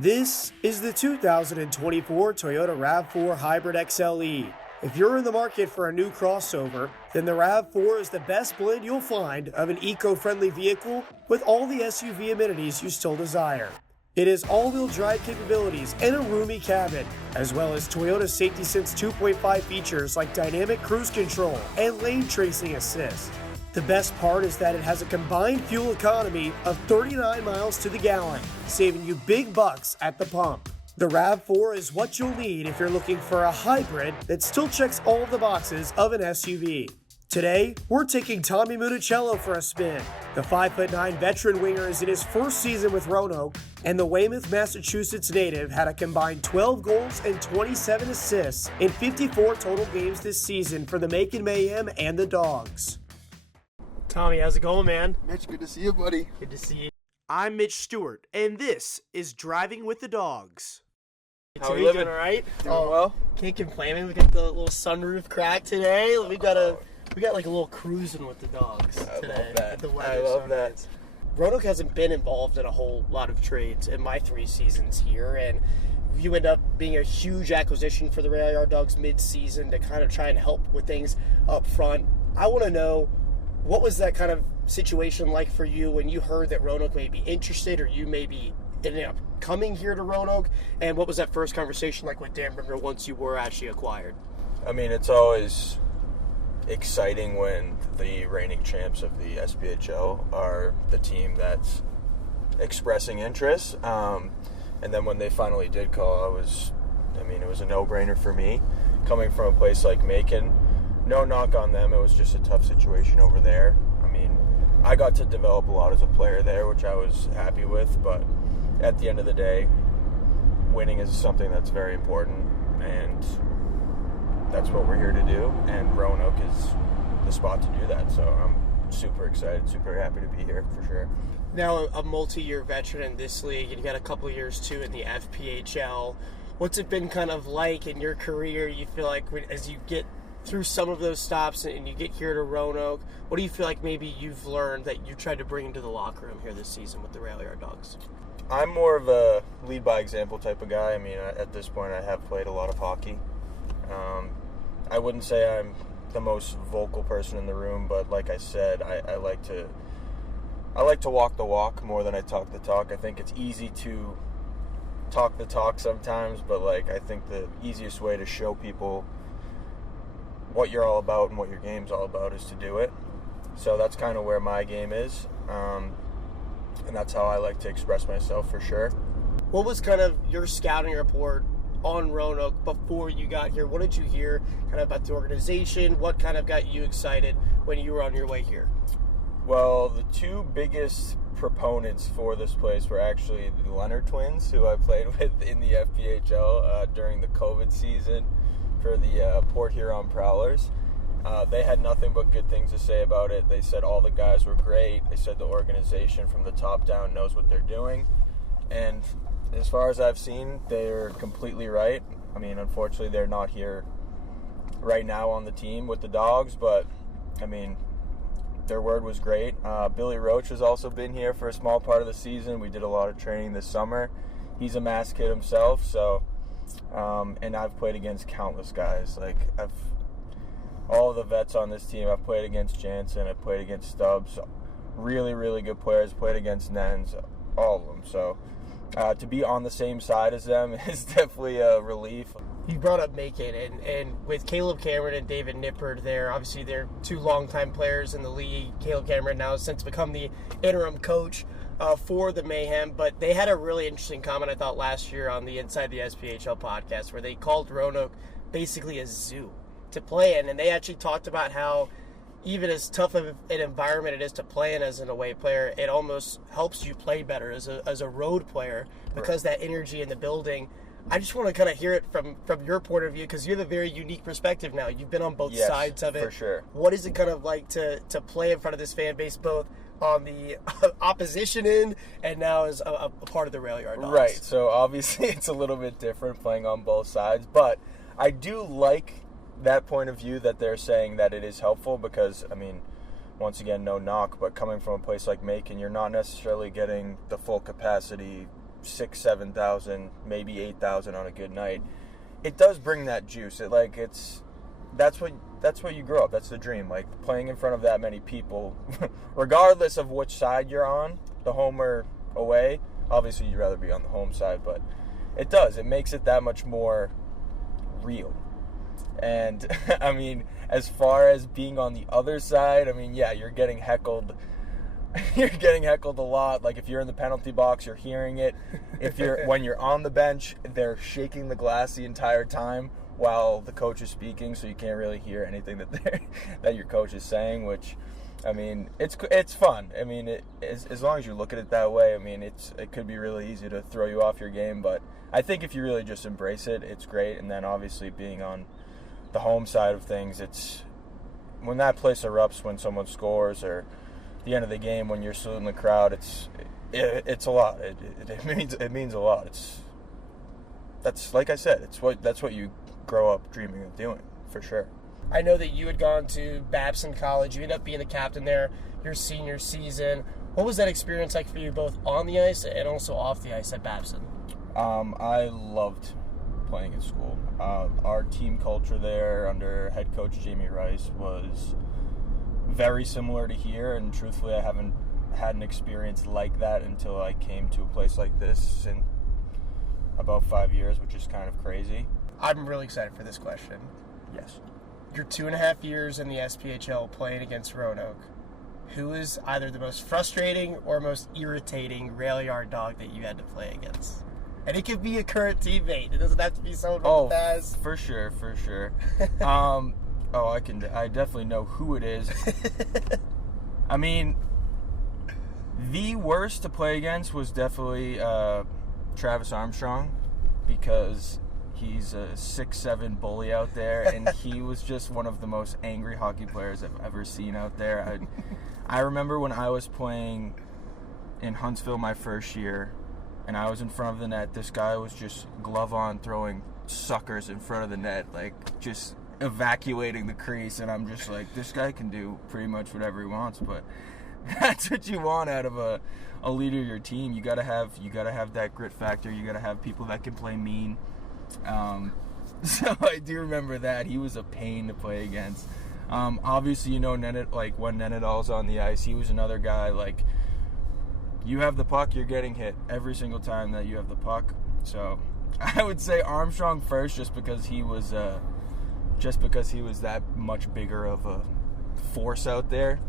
This is the 2024 Toyota RAV4 Hybrid XLE. If you're in the market for a new crossover, then the RAV4 is the best blend you'll find of an eco-friendly vehicle with all the SUV amenities you still desire. It has all-wheel drive capabilities and a roomy cabin, as well as Toyota's Safety Sense 2.5 features like dynamic cruise control and lane tracing assist. The best part is that it has a combined fuel economy of 39 miles to the gallon, saving you big bucks at the pump. The RAV4 is what you'll need if you're looking for a hybrid that still checks all of the boxes of an SUV. Today, we're taking Tommy Munichiello for a spin. The 5'9" veteran winger is in his first season with Roanoke, and the Weymouth, Massachusetts native had a combined 12 goals and 27 assists in 54 total games this season for the Macon Mayhem and the Dawgs. Tommy, how's it going, man? Mitch, good to see you, buddy. Good to see you. I'm Mitch Stewart, and this is Driving with the Dawgs. How are you living? Doing all right? Doing well. Can't complain. Man. We got the little sunroof crack today. We got like a little cruising with the dogs today. I love that. Roanoke hasn't been involved in a whole lot of trades in my 3 seasons here, and you end up being a huge acquisition for the Rail Yard Dogs mid-season to kind of try and help with things up front. I want to know, what was that kind of situation like for you when you heard that Roanoke may be interested, or you maybe ended up coming here to Roanoke? And what was that first conversation like with Dan Brimmer once you were actually acquired? I mean, it's always exciting when the reigning champs of the SPHL are the team that's expressing interest. And then when they finally did call, it was a no-brainer for me. Coming from a place like Macon, no knock on them, it was just a tough situation over there. I mean, I got to develop a lot as a player there, which I was happy with, but at the end of the day, winning is something that's very important, and that's what we're here to do, and Roanoke is the spot to do that, so I'm super excited, super happy to be here for sure. Now a multi-year veteran in this league, and you got a couple of years too in the FPHL. What's it been kind of like in your career? You feel like as you get through some of those stops and you get here to Roanoke, what do you feel like maybe you've learned that you tried to bring into the locker room here this season with the Rail Yard Dogs? I'm more of a lead by example type of guy. I mean, at this point, I have played a lot of hockey. I wouldn't say I'm the most vocal person in the room, but like I said, I like to walk the walk more than I talk the talk. I think it's easy to talk the talk sometimes, but I think the easiest way to show people what you're all about and what your game's all about is to do it. So that's kind of where my game is, and that's how I like to express myself for sure. What was kind of your scouting report on Roanoke before you got here? What did you hear kind of about the organization? What kind of got you excited when you were on your way here? Well, the 2 biggest proponents for this place were actually the Leonard twins, who I played with in the FPHL during the COVID season for the Port Huron Prowlers. They had nothing but good things to say about it. They said all the guys were great. They said the organization from the top down knows what they're doing. And as far as I've seen, they're completely right. I mean, unfortunately, they're not here right now on the team with the Dogs, but, I mean, their word was great. Billy Roach has also been here for a small part of the season. We did a lot of training this summer. He's a mass kid himself, so... and I've played against countless guys. All of the vets on this team, I've played against Jansen, I've played against Stubbs, really, really good players, played against Nens, all of them. So to be on the same side as them is definitely a relief. You brought up Macon, and with Caleb Cameron and David Nippard there, obviously they're 2 longtime players in the league. Caleb Cameron now has since become the interim coach for the Mayhem, but they had a really interesting comment, I thought, last year on the Inside the SPHL podcast, where they called Roanoke basically a zoo to play in, and they actually talked about how even as tough of an environment it is to play in as an away player, it almost helps you play better as a road player because that energy in the building. I just want to kind of hear it from your point of view, because you have a very unique perspective now. You've been on both sides of it. For sure. What is it kind of like to play in front of this fan base, both on the opposition end and now as a part of the Rail Yard Dogs? Right. So obviously it's a little bit different playing on both sides, but I do like that point of view that they're saying that it is helpful, because, I mean, once again, no knock, but coming from a place like Macon, you're not necessarily getting the full capacity 6,000, 7,000, maybe 8,000 on a good night. It does bring that juice. That's what you grow up. That's the dream. Like playing in front of that many people, regardless of which side you're on, the home or away. Obviously, you'd rather be on the home side, but it does. It makes it that much more real. And I mean, as far as being on the other side, I mean, yeah, you're getting heckled. You're getting heckled a lot. Like if you're in the penalty box, you're hearing it. When you're on the bench, they're shaking the glass the entire time while the coach is speaking, so you can't really hear anything that your coach is saying. Which, I mean, it's fun. I mean, as long as you look at it that way, I mean, it could be really easy to throw you off your game. But I think if you really just embrace it, it's great. And then obviously being on the home side of things, it's when that place erupts when someone scores, or at the end of the game when you're saluting the crowd, it's a lot. It means a lot. That's like I said, that's what you grow up dreaming of doing, for sure. I know that you had gone to Babson College. You ended up being the captain there your senior season. What was that experience like for you, both on the ice and also off the ice at Babson? I loved playing at school. Our team culture there under head coach Jamie Rice was very similar to here, and truthfully I haven't had an experience like that until I came to a place like this in about 5 years, which is kind of crazy. I'm really excited for this question. Yes. You're 2.5 years in the SPHL playing against Roanoke. Who is either the most frustrating or most irritating rail yard dog that you had to play against? And it could be a current teammate. It doesn't have to be someone from the past. For sure. I definitely know who it is. I mean, the worst to play against was definitely Travis Armstrong, because he's a 6'7" bully out there, and he was just one of the most angry hockey players I've ever seen out there. I remember when I was playing in Huntsville my first year, and I was in front of the net, this guy was just glove on throwing suckers in front of the net, like just evacuating the crease, and I'm just like, this guy can do pretty much whatever he wants, but that's what you want out of a leader of your team. You gotta have that grit factor. You gotta have people that can play mean. So I do remember that he was a pain to play against. Obviously, when Nenadal's on the ice, he was another guy. Like, you have the puck, you're getting hit every single time that you have the puck. So I would say Armstrong first, just because he was that much bigger of a force out there.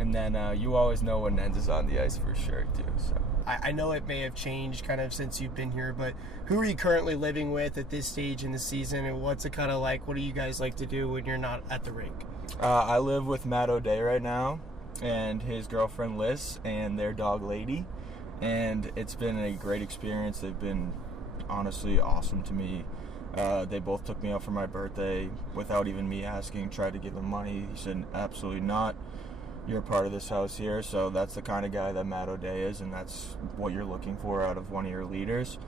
And then you always know when Nens is on the ice for sure too. So I know it may have changed kind of since you've been here, but who are you currently living with at this stage in the season, and what's it kind of like? What do you guys like to do when you're not at the rink? I live with Matt O'Day right now, and his girlfriend Liz, and their dog Lady, and it's been a great experience. They've been honestly awesome to me. They both took me out for my birthday without even me asking, tried to give them money. He said, absolutely not. You're a part of this house here. So that's the kind of guy that Matt O'Day is, and that's what you're looking for out of one of your leaders.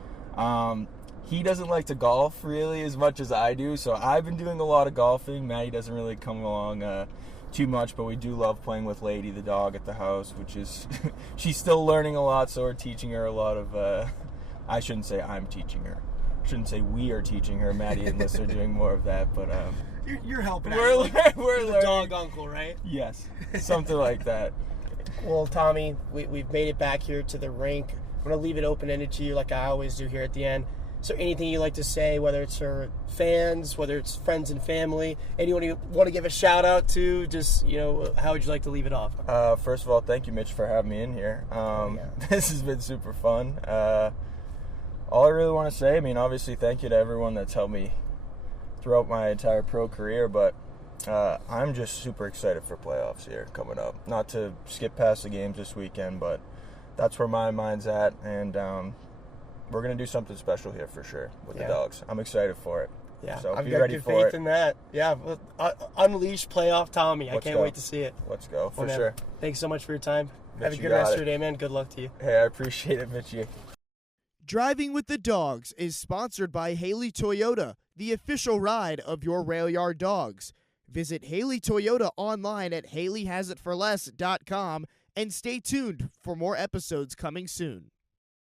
He doesn't like to golf really as much as I do, so I've been doing a lot of golfing. Maddie doesn't really come along too much, but we do love playing with Lady, the dog, at the house, which is she's still learning a lot, so we're teaching her a lot of I shouldn't say I'm teaching her. I shouldn't say we are teaching her. Maddie and Liz are doing more of that, but you're helping we're out. We're the dog uncle, right? Yes, something like that. Well, Tommy, we've made it back here to the rink. I'm going to leave it open-ended to you like I always do here at the end. So anything you'd like to say, whether it's for fans, whether it's friends and family, anyone you want to give a shout-out to, just, how would you like to leave it off? First of all, thank you, Mitch, for having me in here. This has been super fun. All I really want to say, obviously thank you to everyone that's helped me throughout my entire pro career, but I'm just super excited for playoffs here coming up. Not to skip past the games this weekend, but that's where my mind's at, and we're going to do something special here for sure with the Dawgs. I'm excited for it. Yeah, so I've be got ready good for faith in that. Yeah, unleash playoff Tommy. I can't wait to see it. Let's go, for man, sure. Thanks so much for your time. Mitch, have a good rest of your day, man. Good luck to you. Hey, I appreciate it, Mitchie. Driving with the Dawgs is sponsored by Haley Toyota, the official ride of your rail yard dogs. Visit Haley Toyota online at HaleyHasItForLess.com and stay tuned for more episodes coming soon.